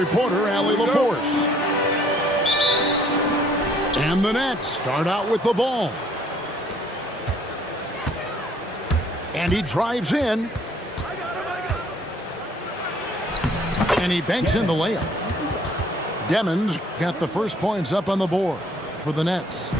reporter, Allie LaForce. And the Nets start out with the ball. And he drives in. And he banks in the layup. Demons got the first points up on the board for the Nets.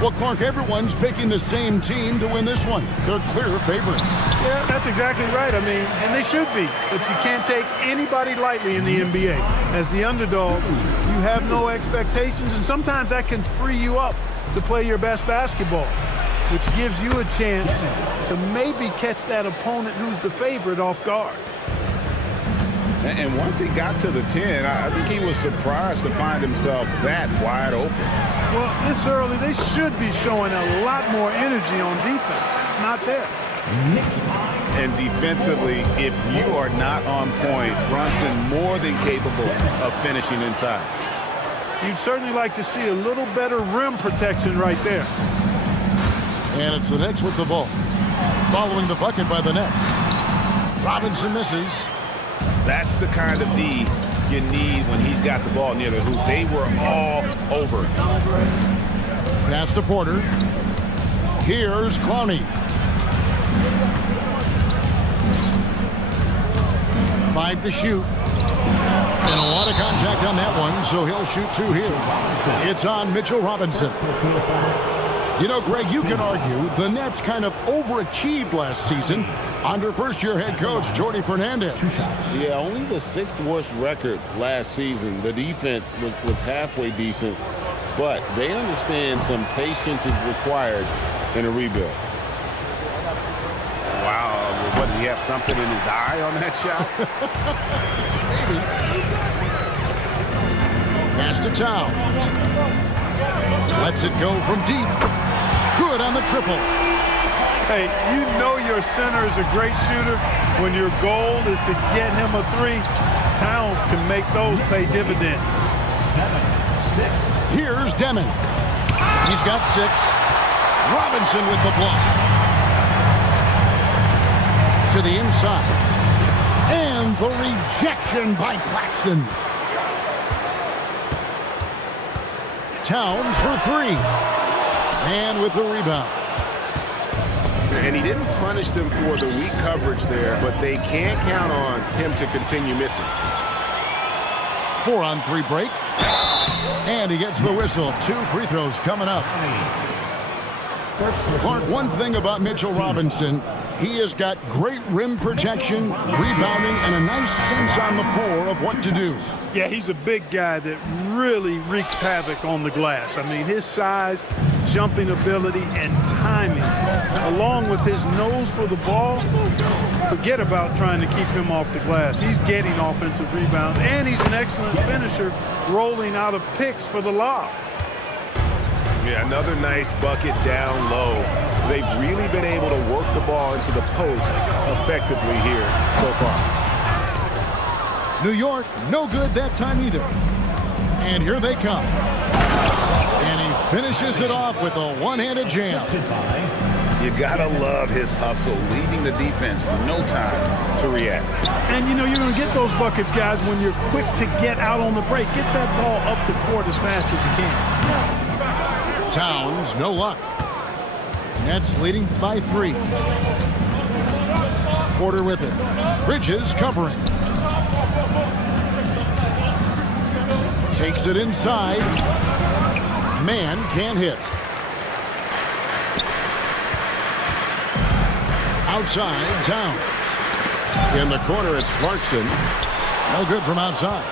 Well, Clark, everyone's picking the same team to win this one. They're clear favorites. Yeah, that's exactly right. I mean, and they should be. But you can't take anybody lightly in the NBA. As the underdog, you have no expectations, and sometimes that can free you up to play your best basketball, which gives you a chance to maybe catch that opponent who's the favorite off guard. And once he got to the 10, I think he was surprised to find himself that wide open. Well, this early, they should be showing a lot more energy on defense. It's not there. And defensively, if you are not on point, Brunson more than capable of finishing inside. You'd certainly like to see a little better rim protection right there. And it's the Knicks with the ball. Following the bucket by the Nets. Robinson misses. That's the kind of D you need when he's got the ball near the hoop. They were all over it. Pass to Porter. Here's Clowney. 5 to shoot. And a lot of contact on that one, so he'll shoot 2 here. It's on Mitchell Robinson. You know, Greg, you can argue the Nets kind of overachieved last season under first-year head coach Jordy Fernandez. Yeah, only the 6th worst record last season. The defense was halfway decent, but they understand some patience is required in a rebuild. Wow, what, did he have something in his eye on that shot? Maybe. Pass to Towns. Lets it go from deep. Good on the triple. Hey, you know your center is a great shooter. When your goal is to get him a 3, Towns can make those pay dividends. 7-6. Here's Demon. He's got 6. Robinson with the block. To the inside. And the rejection by Claxton. Towns for 3. And with the rebound. And he didn't punish them for the weak coverage there, but they can't count on him to continue missing. 4-on-3 break. And he gets the whistle. 2 free throws coming up. Clark, one thing about Mitchell Robinson, he has got great rim protection, rebounding, and a nice sense on the floor of what to do. Yeah, he's a big guy that really wreaks havoc on the glass. I mean, his size, jumping ability, and timing, along with his nose for the ball, forget about trying to keep him off the glass. He's getting offensive rebounds, and he's an excellent finisher, rolling out of picks for the lob. Yeah, another nice bucket down low. They've really been able to work the ball into the post effectively here so far. New York, no good that time either. And here they come. And he finishes it off with a one-handed jam. You gotta love his hustle, leaving the defense no time to react. And you know, you're gonna get those buckets, guys, when you're quick to get out on the break. Get that ball up the court as fast as you can. Towns, no luck. Nets leading by 3. Porter with it. Bridges covering. Takes it inside. Man can't hit. Outside, Towns. In the corner, it's Clarkson. No good from outside.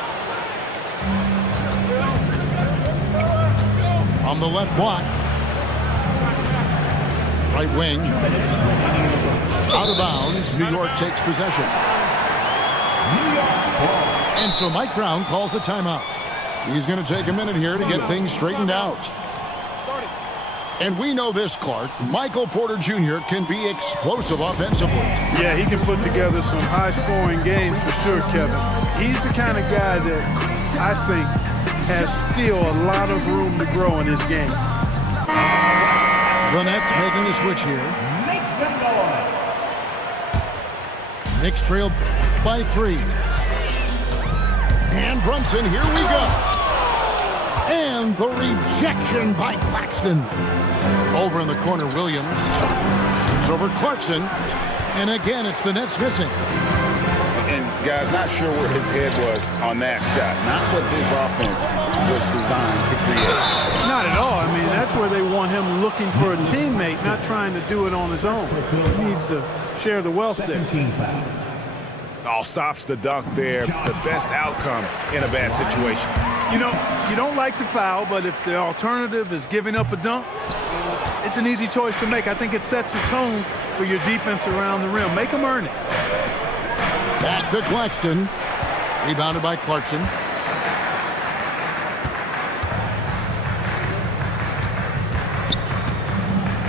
On the left block. Right wing. Out of bounds. New York takes possession. And so Mike Brown calls a timeout. He's going to take a minute here to get things straightened out. And we know this, Clark. Michael Porter Jr. can be explosive offensively. Yeah, he can put together some high-scoring games for sure, Kevin. He's the kind of guy that I think has still a lot of room to grow in his game. The Nets making a switch here. Knicks trail by 3. And Brunson, here we go. And the rejection by Claxton. Over in the corner, Williams shoots over Clarkson. And again, it's the Nets missing. And guys, not sure where his head was on that shot. Not what this offense was designed to create. Not at all. I mean, that's where they want him looking for a teammate, not trying to do it on his own. He needs to share the wealth there. All stops the dunk there. The best outcome in a bad situation. You know, you don't like the foul, but if the alternative is giving up a dunk, it's an easy choice to make. I think it sets the tone for your defense around the rim. Make them earn it. Back to Claxton. Rebounded by Clarkson.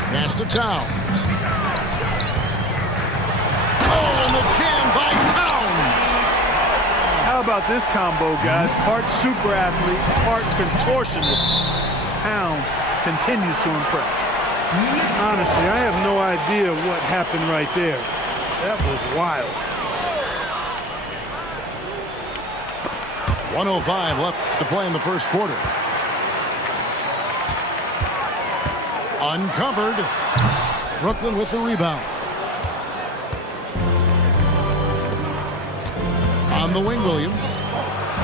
Pass to Towns. Oh, and the jam by Towns. How about this combo, guys? Part super athlete, part contortionist. Towns continues to impress. Honestly, I have no idea what happened right there. That was wild. 1:05 left to play in the first quarter. Uncovered. Brooklyn with the rebound. On the wing, Williams.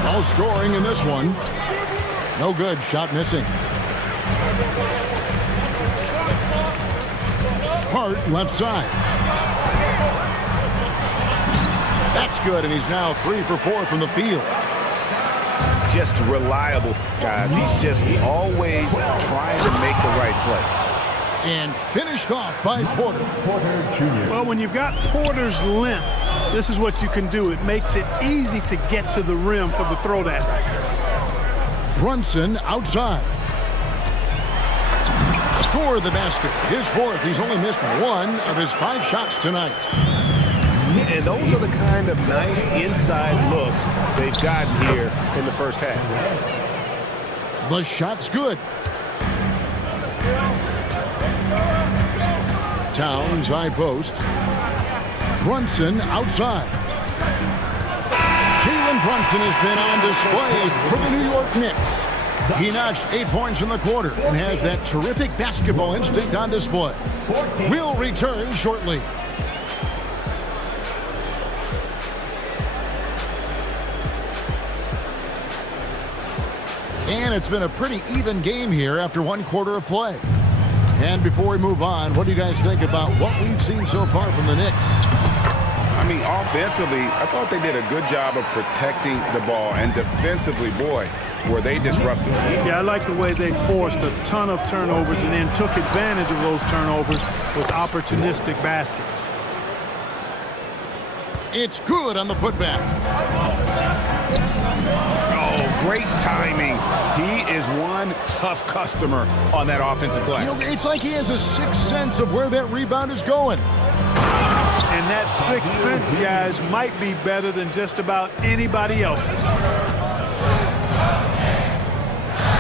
No scoring in this one. No good. Shot missing. Hart left side. That's good, and he's now 3 for 4 from the field. Just reliable, guys. He's just always trying to make the right play. And finished off by Porter. Well, when you've got Porter's length, this is what you can do. It makes it easy to get to the rim for the throwdown. Brunson outside. Score the basket. His fourth. He's only missed 1 of his 5 shots tonight. And those are the kind of nice inside looks they've gotten here in the first half. The shot's good. Towns high post. Brunson outside. Jalen Brunson has been on display for the New York Knicks. He notched 8 points in the quarter and has that terrific basketball instinct on display. We'll return shortly. And it's been a pretty even game here after 1 quarter of play. And before we move on, what do you guys think about what we've seen so far from the Knicks? I mean, offensively, I thought they did a good job of protecting the ball. And defensively, boy, were they disruptive. Yeah, I like the way they forced a ton of turnovers and then took advantage of those turnovers with opportunistic baskets. It's good on the putback. Oh, great timing. He is one tough customer on that offensive glass. You know, it's like he has a sixth sense of where that rebound is going. And that sixth sense, guys, might be better than just about anybody else's.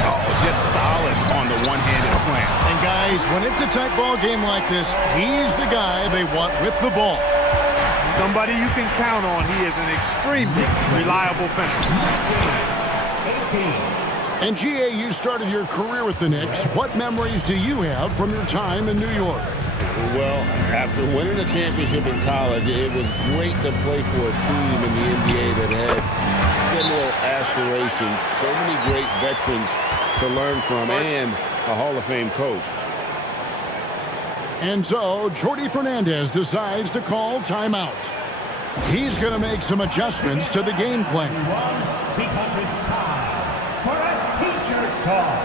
Oh, just solid on the one-handed slam. And guys, when it's a tight ball game like this, he's the guy they want with the ball. Somebody you can count on. He is an extremely reliable finisher. And GA, you started your career with the Knicks. What memories do you have from your time in New York? Well, after winning a championship in college, it was great to play for a team in the NBA that had similar aspirations. So many great veterans to learn from and a Hall of Fame coach. And so, Jordi Fernandez decides to call timeout. He's going to make some adjustments to the game plan. Because it's time for a t-shirt call.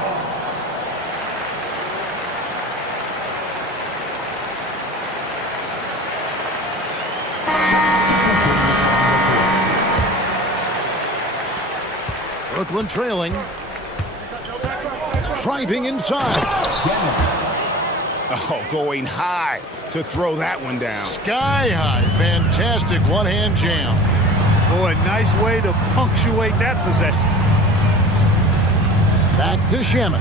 Brooklyn trailing. Driving inside. Oh, going high to throw that one down. Sky high. Fantastic one-hand jam. Boy, nice way to punctuate that possession. Back to Shamet.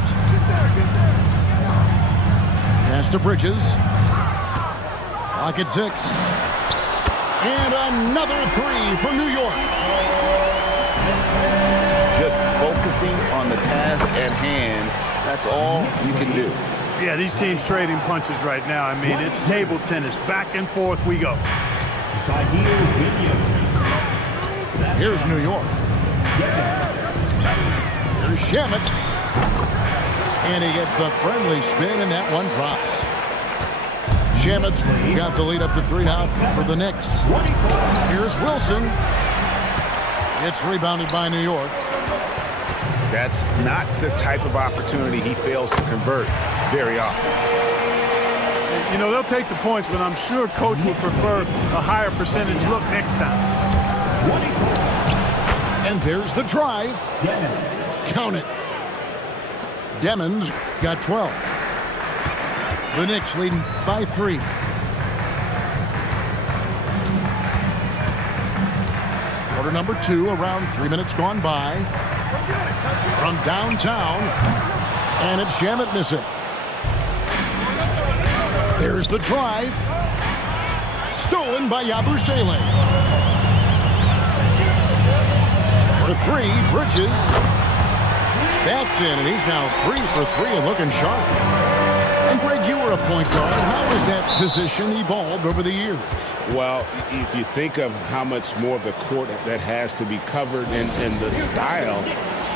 Pass to Bridges. Clock at 6. And another 3 for New York. focusing on the task at hand. That's all you can do. Yeah, these teams trading punches right now. I mean, it's table tennis. Back and forth we go. Here's New York. Here's Shamet. And he gets the friendly spin, and that one drops. Shamet's got the lead up to 3 now for the Knicks. Here's Wilson. It's rebounded by New York. That's not the type of opportunity he fails to convert very often. You know, they'll take the points, but I'm sure coach would prefer a higher percentage look next time. And there's the drive. Count it. Demons got 12. The Knicks leading by 3. Quarter number 2, around 3 minutes gone by. From downtown, and it's Shamet missing. There's the drive. Stolen by Yabusele. For 3, Bridges. That's in, and he's now 3 for 3 and looking sharp. And Greg, you were a point guard. How has that position evolved over the years? Well, if you think of how much more of the court that has to be covered and the style,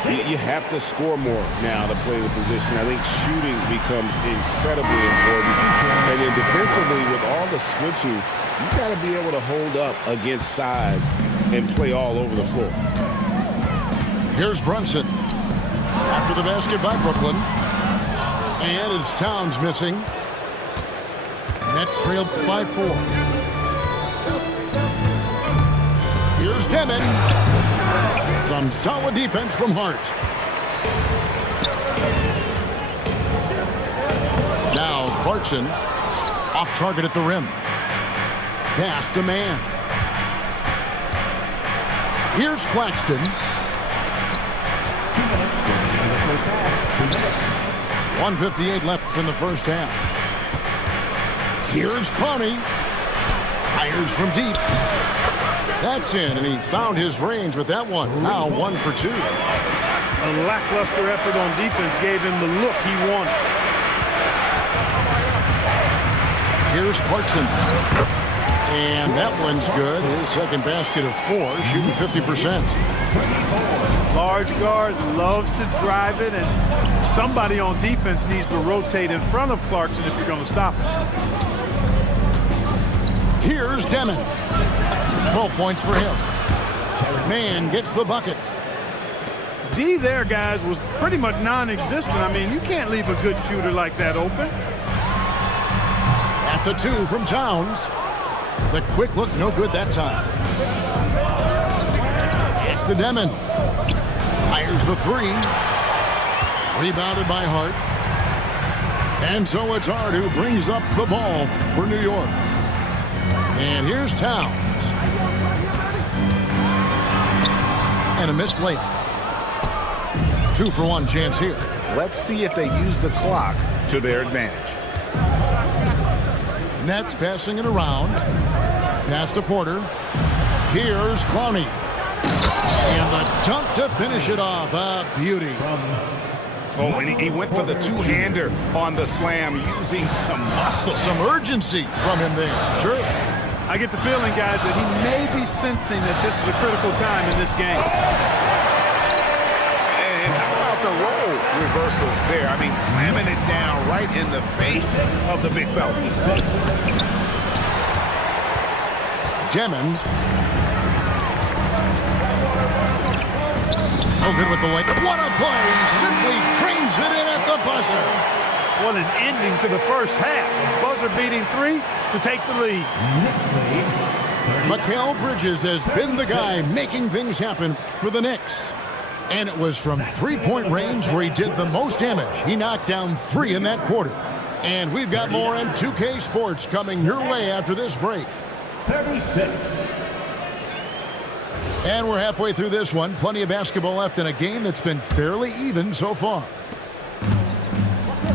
you have to score more now to play the position. I think shooting becomes incredibly important. And then defensively, with all the switching, you got to be able to hold up against size and play all over the floor. Here's Brunson. After the basket by Brooklyn. And it's Towns missing. Nets trailed by 4. Here's Demon. Some solid defense from Hart. Now Clarkson off target at the rim. Pass to man. Here's Claxton. 1:58 left in the first half. Here's Coney. Fires from deep. That's in, and he found his range with that one. Now 1 for 2. A lackluster effort on defense gave him the look he wanted. Here's Clarkson. And that one's good. His second basket of 4, shooting 50%. Large guard loves to drive it, and somebody on defense needs to rotate in front of Clarkson if you're going to stop him. Here's Demon. 12 points for him. Man gets the bucket. D there, guys, was pretty much non-existent. I mean, you can't leave a good shooter like that open. That's a 2 from Towns. The quick look, no good that time. It's to Demon. Fires the 3. Rebounded by Hart. And so it's Hart who brings up the ball for New York. And here's Towns. And a missed layup. 2 for 1 chance here. Let's see if they use the clock to their advantage. Nets passing it around. Pass to Porter. Here's Clowney. And the dunk to finish it off. A beauty. Oh, and he went for the two-hander on the slam, using some muscle. Some urgency from him there. Sure. I get the feeling, guys, that he may be sensing that this is a critical time in this game. And how about the role reversal there? I mean, slamming it down right in the face of the big fella. Demon. No good with the weight. What a play. Simply drains it in at the buzzer. What an ending to the first half. Buzzer-beating 3 to take the lead. Mikal Bridges has been the guy making things happen for the Knicks. And it was from three-point range where he did the most damage. He knocked down 3 in that quarter. And we've got more on 2K Sports coming your way after this break. 36. And we're halfway through this one. Plenty of basketball left in a game that's been fairly even so far.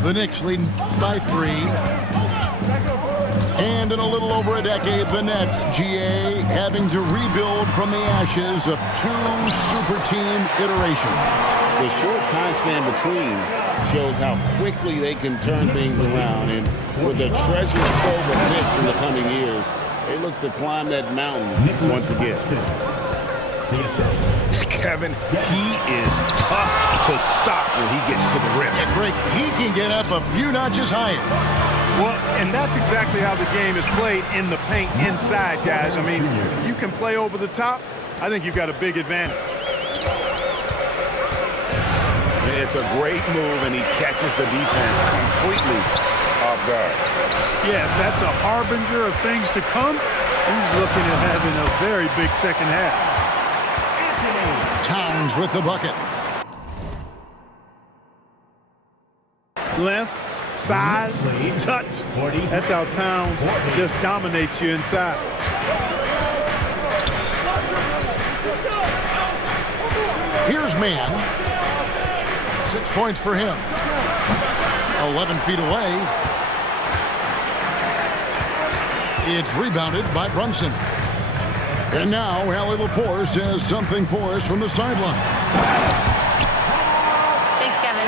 The Knicks leading by 3. And in a little over a decade, the Nets, GA, having to rebuild from the ashes of 2 super team iterations. the short time span between shows how quickly they can turn things around. And with the treasure trove of hits in the coming years, they look to climb that mountain once again. Kevin, he is tough to stop when he gets to the rim. Yeah, Greg, he can get up a few notches higher. Well, and that's exactly how the game is played in the paint inside, guys. I mean, if you can play over the top, I think you've got a big advantage. It's a great move, and he catches the defense completely off guard. Yeah, if that's a harbinger of things to come, he's looking at having a very big second half. Towns with the bucket. Length, size, touch. That's how Towns just dominates you inside. Here's Mann. 6 points for him. 11 feet away. It's rebounded by Brunson. And now Allie LaForce has something for us from the sideline. Thanks, Kevin.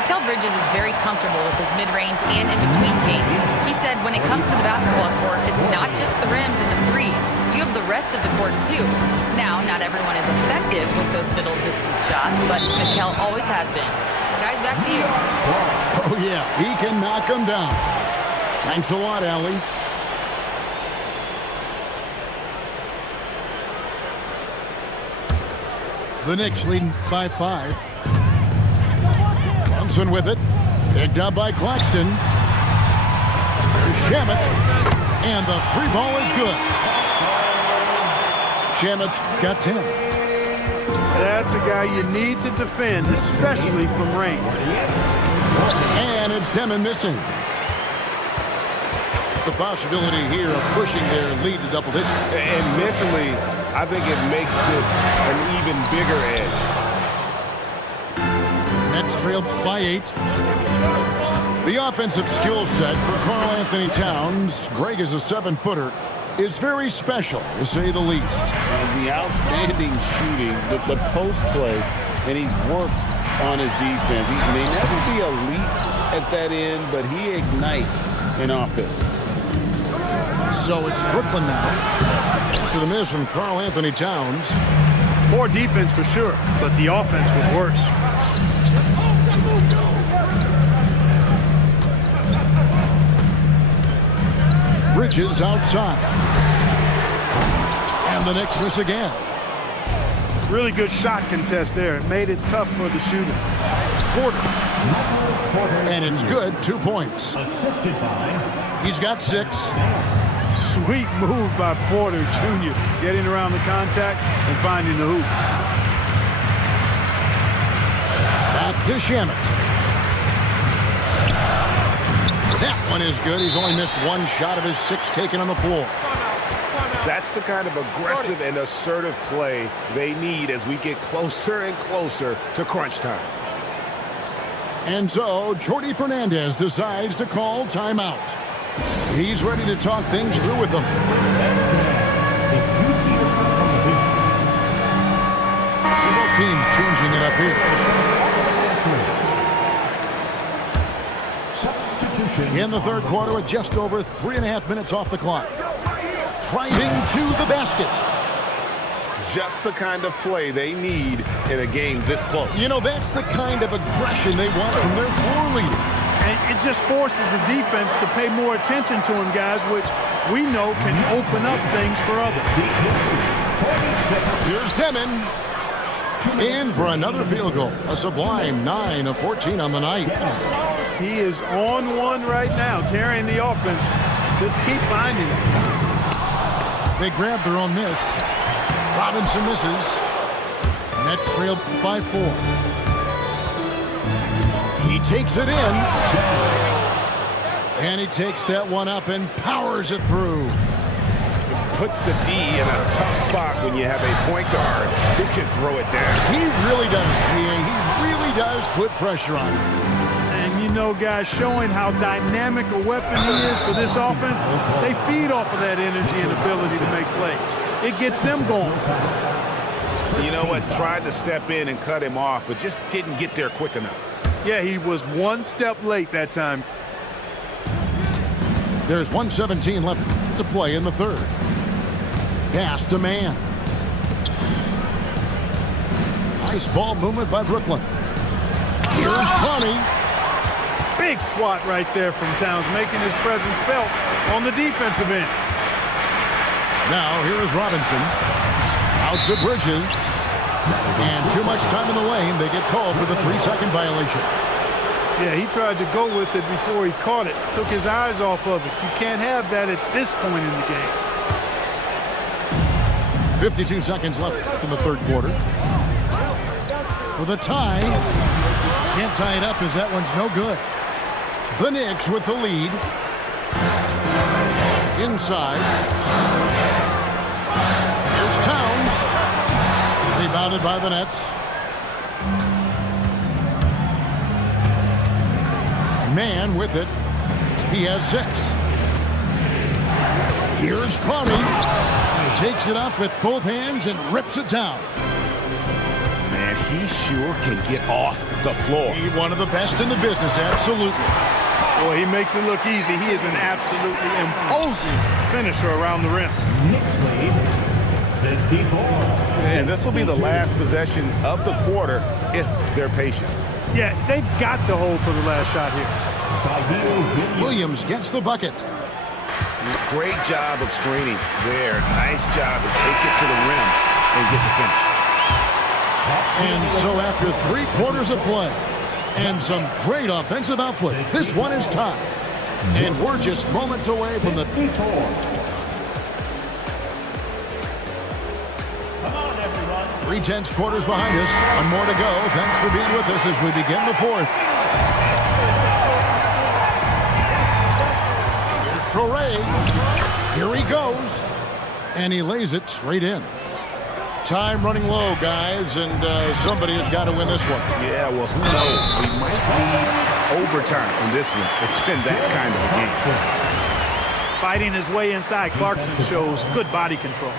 Mikal Bridges is very comfortable with his mid-range and in-between game. He said when it comes to the basketball court, it's not just the rims and the threes. You have the rest of the court, too. Now, not everyone is effective with those middle-distance shots, but Mikal always has been. Guys, back to you. Oh, yeah, he can knock them down. Thanks a lot, Allie. The Knicks leading by 5. Brunson with it. Picked up by Claxton. Shamet. And the 3 ball is good. Shamet's got 10. That's a guy you need to defend, especially from range. And it's Demon missing. The possibility here of pushing their lead to double digits. And mentally, I think it makes this an even bigger edge. Nets trail by 8. The offensive skill set for Karl Anthony Towns, Greg is a 7-footer, is very special, to say the least. And the outstanding shooting, the post play, and he's worked on his defense. He may never be elite at that end, but he ignites an offense. So it's Brooklyn now. To the miss from Karl Anthony Towns. More defense for sure, but the offense was worse. Bridges outside. And the Knicks miss again. Really good shot contest there. It made it tough for the shooter. Porter. And it's good, 2 points. He's got 6. Sweet move by Porter Jr. Getting around the contact and finding the hoop. Back to Shamet. That one is good. He's only missed 1 shot of his 6 taken on the floor. That's the kind of aggressive and assertive play they need as we get closer and closer to crunch time. And so Jordi Fernandez decides to call timeout. He's ready to talk things through with them. Several teams changing it up here. In the third quarter with just over 3.5 minutes off the clock. Driving to the basket. Just the kind of play they need in a game this close. You know, that's the kind of aggression they want from their floor leader. And it just forces the defense to pay more attention to him, guys, which we know can open up things for others. Here's Demon. In for another field goal. A sublime 9 of 14 on the night. He is on one right now, carrying the offense. Just keep finding it. They grab their own miss. Robinson misses. Nets trail by 4. He takes it in. And he takes that one up and powers it through. Puts the D in a tough spot when you have a point guard who can throw it down. He really does, PA. He really does put pressure on him. And you know, guys, showing how dynamic a weapon he is for this offense, they feed off of that energy and ability to make plays. It gets them going. You know what? Tried to step in and cut him off, but just didn't get there quick enough. Yeah, he was one step late that time. There's 1:17 left to play in the third. Pass to man. Nice ball movement by Brooklyn. Here's Connie. Big swat right there from Towns, making his presence felt on the defensive end. Now here is Robinson. Out to Bridges. And too much time in the lane. They get called for the 3-second violation. Yeah, he tried to go with it before he caught it. Took his eyes off of it. You can't have that at this point in the game. 52 seconds left in the third quarter. For the tie. Can't tie it up as that one's no good. The Knicks with the lead. Inside. Here's Towns. Rebounded by the Nets. Man with it. He has 6. Here's Connie. Takes it up with both hands and rips it down. Man, he sure can get off the floor. He's one of the best in the business, absolutely. Boy, he makes it look easy. He is an absolutely imposing finisher around the rim. Knicks lead 54. And this will be the last possession of the quarter if they're patient. Yeah, they've got to hold for the last shot here. Williams gets the bucket. Great job of screening there. Nice job to take it to the rim and get the finish. And so after 3 quarters of play and some great offensive output, this one is tied. And we're just moments away from the 3/10 quarters behind us. One more to go. Thanks for being with us as we begin the fourth. Here's Traore. Here he goes. And he lays it straight in. Time running low, guys, and somebody has got to win this one. Yeah, well, who knows? We might need overtime in this one. It's been that kind of a game. Fighting his way inside, Clarkson shows good body control.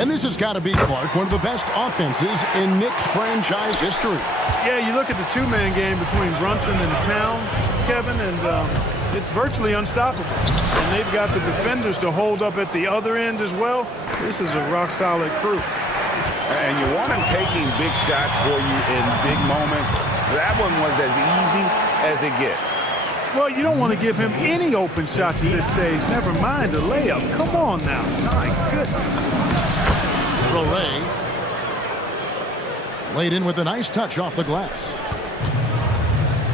And this has got to be, Clark, one of the best offenses in Knicks franchise history. Yeah, you look at the two-man game between Brunson and Town, Kevin, and it's virtually unstoppable. And they've got the defenders to hold up at the other end as well. This is a rock-solid crew. And you want him taking big shots for you in big moments. That one was as easy as it gets. Well, you don't want to give him any open shots at this stage. Never mind a layup. Come on now. My goodness. Traore laid in with a nice touch off the glass.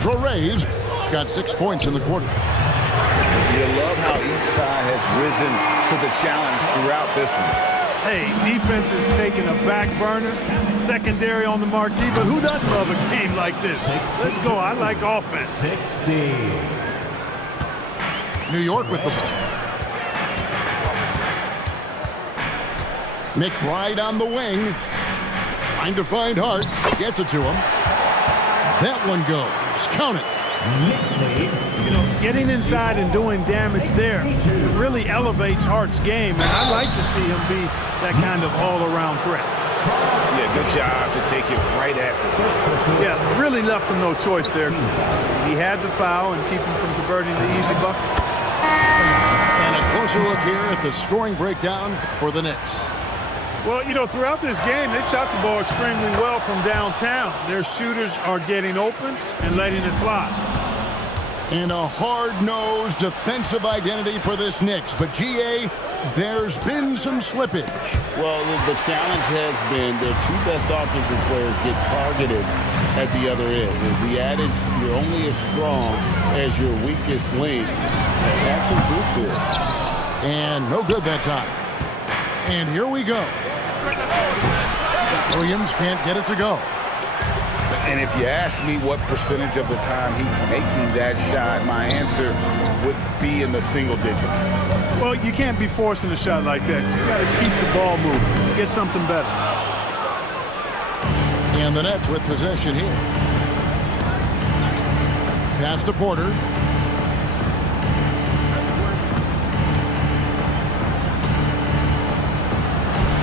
Traore's got 6 points in the quarter. You love how each side has risen to the challenge throughout this one. Hey, defense is taking a back burner. Secondary on the marquee, but who doesn't love a game like this? Let's go. I like offense. 60. New York with the ball. McBride on the wing. Trying to find Hart. Gets it to him. That one goes. Count it. You know, getting inside and doing damage there really elevates Hart's game, and I like to see him be that kind of all-around threat. Yeah, good job to take it right at the goal. Yeah, really left him no choice there. He had to foul and keep him from converting the easy bucket. And a closer look here at the scoring breakdown for the Knicks. Well, you know, throughout this game, they've shot the ball extremely well from downtown. Their shooters are getting open and letting it fly. And a hard-nosed defensive identity for this Knicks. But, G.A., there's been some slippage. Well, the challenge has been their 2 best offensive players get targeted at the other end. The adage, you're only as strong as your weakest link, has some truth to it. And no good that time. And here we go. Williams can't get it to go. And if you ask me what percentage of the time he's making that shot, my answer would be in the single digits. Well, you can't be forcing a shot like that. You got to keep the ball moving, get something better. And the Nets with possession here. Pass to Porter.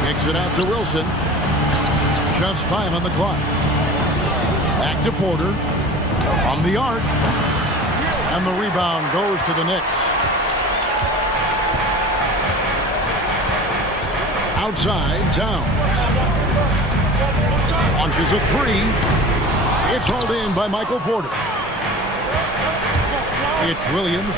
Kicks it out to Wilson. Just 5 on the clock. Back to Porter. From the arc. And the rebound goes to the Knicks. Outside, Towns. Launches a three. It's hauled in by Michael Porter. It's Williams.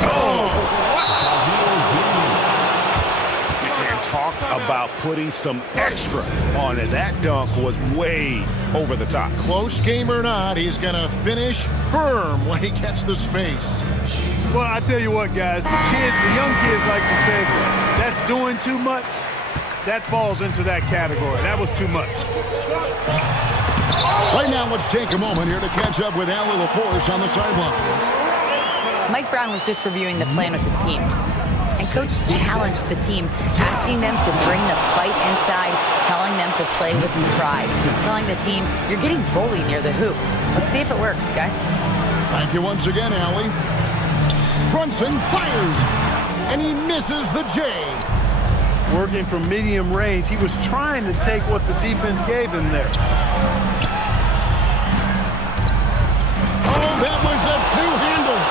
And talk about putting some extra on it. That dunk was way over the top. Close game or not, he's going to finish firm when he gets the space. Well, I tell you what, guys, the young kids like to say, that's doing too much. That falls into that category. That was too much. Right now, let's take a moment here to catch up with Allie LaForce on the sidelines. Mike Brown was just reviewing the plan with his team. And Coach challenged the team, asking them to bring the fight inside, telling them to play with pride, telling the team, you're getting bullied near the hoop. Let's see if it works, guys. Thank you once again, Allie. Brunson fires, and he misses the J. Working from medium range, he was trying to take what the defense gave him there. Oh, that was a two-hander.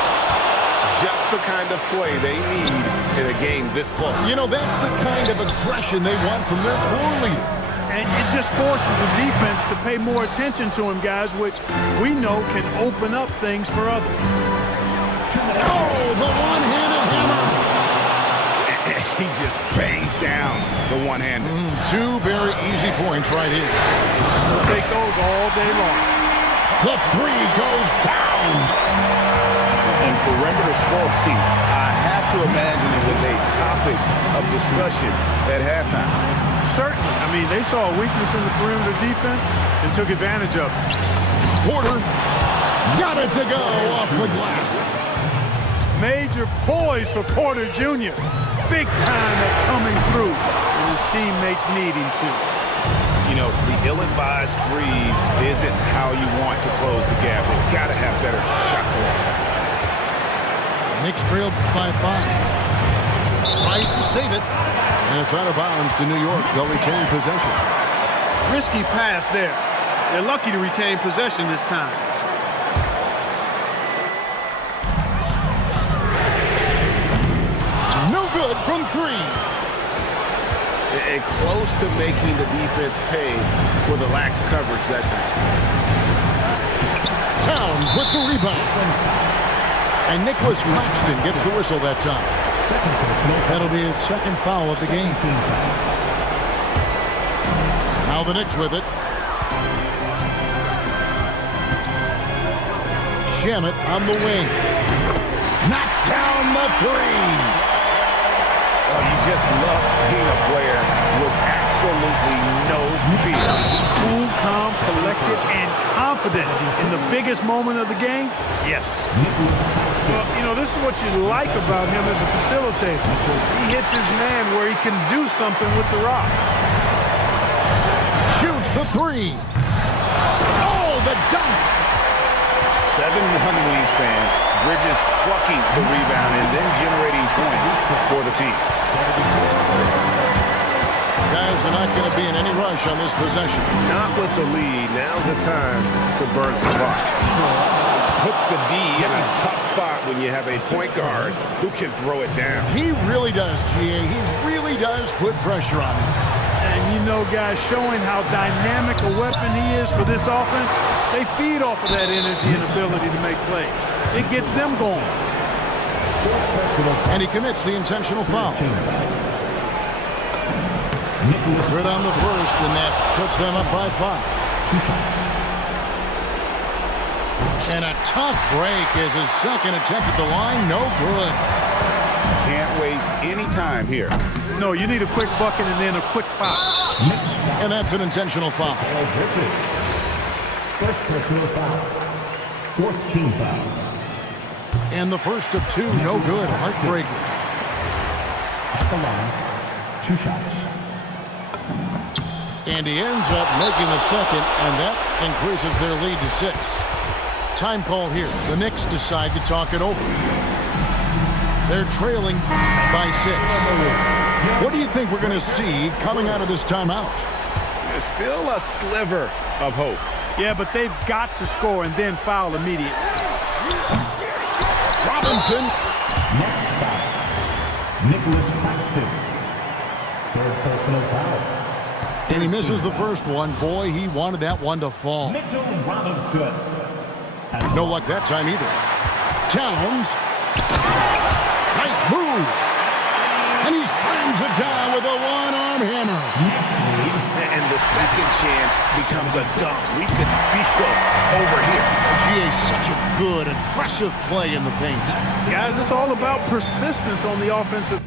Just the kind of play they need in a game this close. You know, that's the kind of aggression they want from their floor leader. And it just forces the defense to pay more attention to him, guys, which we know can open up things for others. Oh, the one-handed hammer. He just bangs down the one-hander. Two very easy points right here. We'll take those all day long. The three goes down. And perimeter scoring, I have to imagine it was a topic of discussion at halftime. Certainly. I mean, they saw a weakness in the perimeter defense and took advantage of it. Porter got it to go off the glass. Major poise for Porter Jr. Big time at coming through when his teammates need him to. You know, the ill-advised threes isn't how you want to close the gap. You've got to have better shot selection. Knicks trailed by 5. Tries to save it. And it's out of bounds to New York. They'll retain possession. Risky pass there. They're lucky to retain possession this time. No good from 3. And close to making the defense pay for the lax coverage that time. Towns with the rebound. And Nicholas Claxton gets the whistle that time. That'll be his second foul of the game. Now the Knicks with it. Shamet on the wing. Knocks down the 3. Oh, you just love seeing a player with absolutely no fear. Cool, calm, collected, and confident in the biggest moment of the game? Yes. Well, you know, this is what you like about him as a facilitator. He hits his man where he can do something with the rock. Shoots the 3. Oh, the dunk. 7'1" wingspan. Bridges plucking the rebound and then generating points for the team. Guys are not going to be in any rush on this possession. Not with the lead. Now's the time to burn some clock. Puts the D in a tough spot when you have a point guard who can throw it down. He really does, GA. He really does put pressure on him. And you know, guys, showing how dynamic a weapon he is for this offense, they feed off of that energy and ability to make plays. It gets them going. And he commits the intentional foul. Good on the first, and that puts them up by 5. And a tough break is his second attempt at the line. No good. Can't waste any time here. No, you need a quick bucket and then a quick foul. And that's an intentional foul. First personal foul. Fourth team foul. And the first of 2, no good. Heartbreaking. At the line, 2 shots. And he ends up making the second, and that increases their lead to 6. Time call here. The Knicks decide to talk it over. They're trailing by 6. What do you think we're going to see coming out of this timeout? There's still a sliver of hope. Yeah, but they've got to score and then foul immediately. Robinson. Next foul. Nicholas Claxton. Third personal foul. And he misses the first one. Boy, he wanted that one to fall. Mitchell Robinson. No luck that time either. Towns. Nice move. And he slams it down with a one-arm hammer. And the second chance becomes a dunk. We could feel over here. GA, such a good, aggressive play in the paint. Guys, it's all about persistence on the offensive.